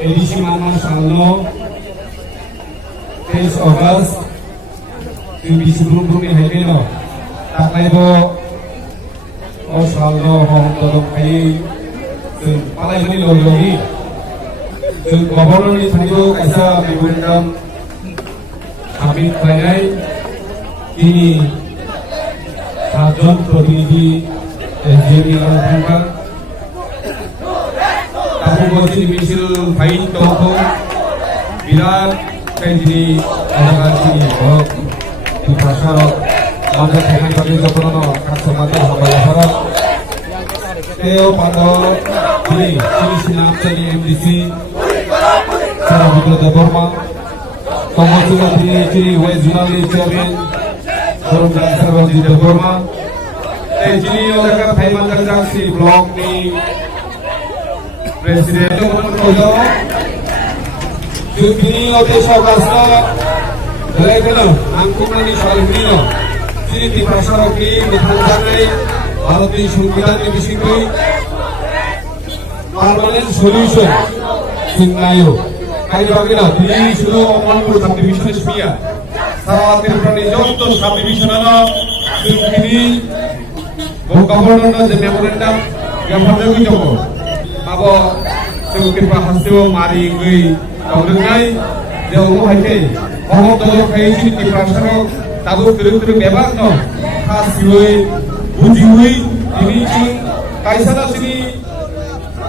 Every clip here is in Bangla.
Edisi Maman Salno 23 August Di sebelum-belum ini Haideno Tak laibo Oh Salno Hong Todong Kaiซึ่งPalai Mani Logiซึ่งGobernur Ni Tanido Kaisa Memorandum Hamid Bainai Kini Sajon Provinsi SJB Alhamdulillah Bosini misil fain toko birat kaini ada sini oh di pasar ada kaini bagi jokono kasomati habayahara teo pada ini sinap jadi MDC cara betul Burma Tomosuga ciri West Junali Chairman Forum dan Servan di Burma jadi orang Thailand transaksi blog ni Presiden Jokowi Jukini Odesha Kasna Dalekana Angkumani Shalmino Sini di Prasaraki Mithanjanai Bharati Sungkidan Disikui Permanent Solution Singnayo Kaya bagina di sudah Omanpur Subdivision Spia Sarawatir Prani Jokoto Subdivision Ana Jukini Gubernur dan Memorandum yang berdiri Jokowi Abo sungkin bahasio mari gui tongdengai jauh haike ohok dolo kai sini di prasaro tabu terus bebas no khasioi bujiui ini sing kaisana sini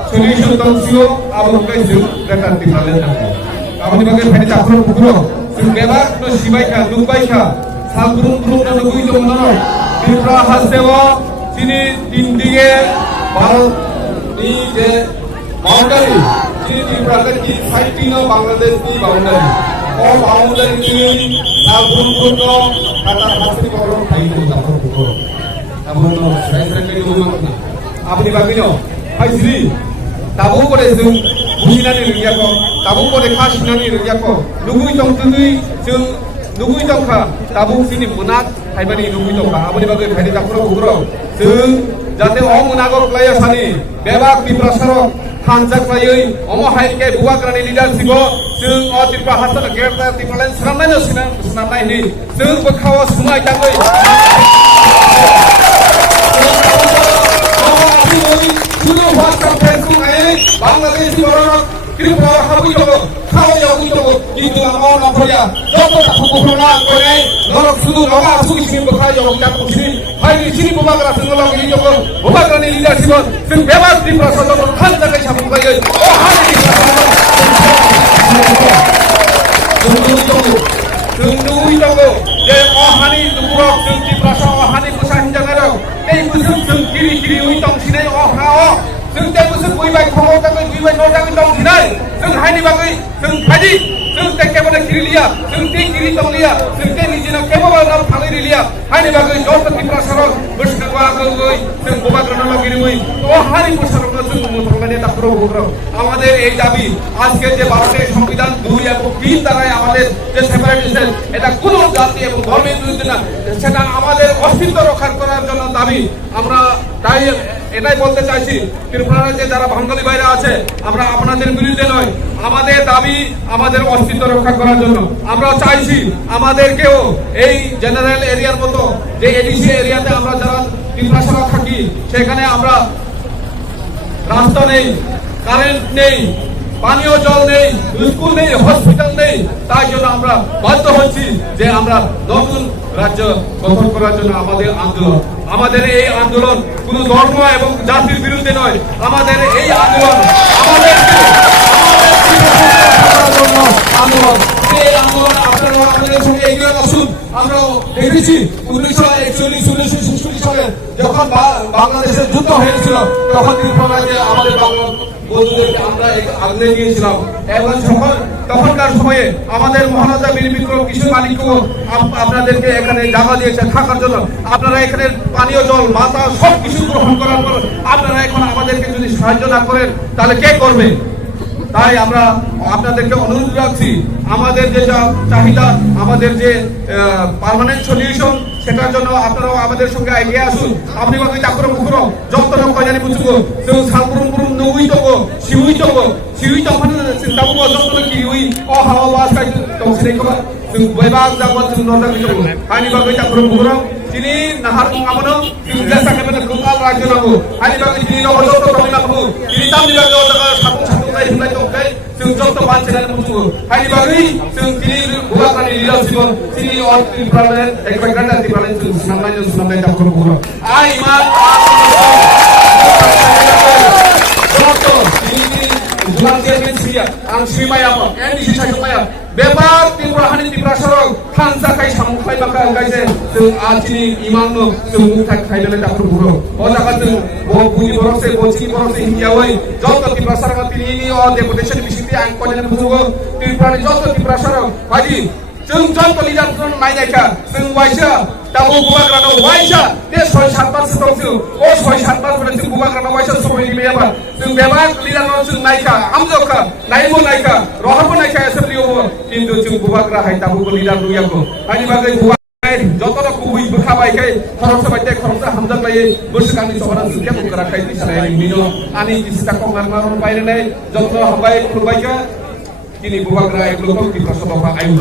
solution tongsio abo kai sing kata timalen namo kamu dibagai phani chakro pukro sing bebas no sibaika nubaika salburung burung no gui jo mono di prahasio sini dindinge bal ini je boundary ini di prakan di fighting of Bangladesh di boundary oh boundary ini sabun no kata hasil kalau fighting jakor buko abun no saya ke dulu mana apa di bagino haisri tabu kore sung businani rugia ko tabu kore khasnani rugia ko lugui jong tui sung lugui jong kha tabu sini munat haibani lugui jong kha apa di bagai fighting jakor buko sung jate omunagor playa sani bebak di prasarok Hanjak Layoi, Omo Haike, Buakrani leadership, Sung Otipa Hasan, Gerda, Timalan, Sanamanya Sinamai ini, Sung Bakawa Sumai Tanggoi. Sudah WhatsApp Facebook ini, Bangladesh orang Tripura Habu Jogo, Kau Jogo Jogo, itu nama orang Korea. Jogo tak kukulan Korea, orang sudah lama suki sini berkaya Jogo jatuh sini. Hari sini Bukakra Sungguh lagi Jogo, Bukakrani leadership, Sung bebas di proses Jogo, Hanjak Sabun Kaya. Oh hari Sungguh Jogo, jadi oh hari Lukurok Sung di proses oh hari pusat Jangarok, musuh Sung kiri uitong sini oh hao. Sung teh musuh kui baik khomong kagoi kui baik nodang itong sinai. Sung hai ni bagai sung haji. Sung teh kemana kiri liya. Sung teh kiri tong liya. Sung teh nijina kemana nam phalai liya. Hai ni bagai jauh tapi prasarok bersekwa kagoi. Sung bobat rono lagi ni. Oh hari prasarok sung mutlaknya tak perlu berau. আমাদের এই দাবি আজকে যে ভারতের সংবিধান 2 এবং 3 দ্বারাই আমাদের যে সেপারেটিজম এটা কোন জাতি এবং ধর্মের বিরুদ্ধে না সেটা আমাদের অস্তিত্ব রক্ষা করার জন্য দাবি আমরা তাই এটাই বলতে চাইছি ত্রিপুরার যে যারা বাঙালি ভাইরা আছে আমরা আপনাদের বিরুদ্ধে নয় আমাদের দাবি আমাদের অস্তিত্ব রক্ষা করার জন্য আমরা চাইছি আমাদেরকেও এই জেনারেল এরিয়ার মতো যে এডিসি এরিয়াতে আমরা যারা ত্রিপুরা থাকি সেখানে আমরা রাস্তা নেই কারেন্ট নেই পানীয় জল নেই স্কুল নেই হসপিটাল নেই তাই জন্য আমরা বাধ্য হচ্ছি যে আমরা নতুন রাজ্য গঠন করার জন্য আমাদের এই আন্দোলন কোনো ধর্ম এবং জাতির বিরুদ্ধে নয় আমাদের এই আন্দোলন আমাদের আন্দোলন এই আন্দোলন আপনারা আমাদের সঙ্গে এগিয়ে আসুন। আমরা দেখেছি 1941-1946 সালে যখন বাংলাদেশের যুদ্ধ হয়েছিল তখন ত্রিপুরায় যে আমাদের বাংলা বন্ধুদেরকে আমরা আগলে নিয়েছিলাম এবং তখনকার সময়ে আমাদের মহারাজা বীর বিক্রম কিশোর মালিকও আপনাদেরকে এখানে জায়গা দিয়েছে থাকার জন্য। আপনারা এখানে পানীয় জল মাথা সব কিছু গ্রহণ করার পর আপনারা এখন আমাদেরকে যদি সাহায্য না করেন তাহলে কে করবে? তাই আমরা আপনাদেরকে অনুরোধ রাখছি, আমাদের যে চাহিদা, আমাদের যে পার্মানেন্ট সলিউশন, সেটার জন্য আপনারাও আমাদের সঙ্গে এগিয়ে আসুন। আপনি বাকি চাকর মুখর যত কয়জানি বুঝুক তো সালপুরুম পুরুম নউই তব সিউই তখন চিন্তা করব যত কি উই অ হাওয়া বাস কাই তংসিনে কবা जों बयबा जागोन जों नरदा बिजों हानि बागै चाकर मुखर दिनै नाहार आमनो जों जेसाके बेन गोपाल राज्य नांगौ हानि बागै दिनै नहजो तो नांगौ दिनै तामनि बागै अजागा साथुं नाय होननाय दंखाय जों जत मानसियानो बुङो हानि बागै जों दिनै गुवाहाटी लिडारशिप दिनै अल त्रिपुराले एकबार गान्दा त्रिपुराले जों सुनामनाय चाकर मुखर आइ मा जुलान चेयरमेन सिया आं श्रीमाया एनडीसी सायखमाया बेबार त्रिपुरा हानि त्रिपुरा सरक थानसाखाय सामखाय माखा गायजे जों आथिनि इमाननो जों मुखाय खायले दाखुर बुरो ओ जागा जों बुनि बरसे बचि बरसे हियावै जत त्रिपुरा सरक तिनि अ डेपुटेशन बिसिति आं कयने बुजुगो त्रिपुरानि जत त्रिपुरा सरक बायदि जों जत लिडारफोर नायनायखा जों वाइसा दाबो गुवाग्रानो वाइसा बे 6-7 मास दंसो ओ 6-7 मास जों गुवाग्रानो वाइसा समयनि बेबा जों बेबा लिडारनो जों नायखा आमजोखा नायबो नायखा रहाबो नायखा एसेब्लियावबो किन्तु जों गुवाग्रा हाय दाबो लिडार दुयाबो आनि बागै যতটা খুবই খাবাইখাই খরচ বাইতে খরচ হামজালাयै বসকাनि সবারা সুকে বুকরাখাই বিছানাय मिनो आनि किसिता कंगार मारन বাইরে নাই যত হাবাই খুবাইকা তিনি গুবাগ্রা একলোক কি প্রসববা আইন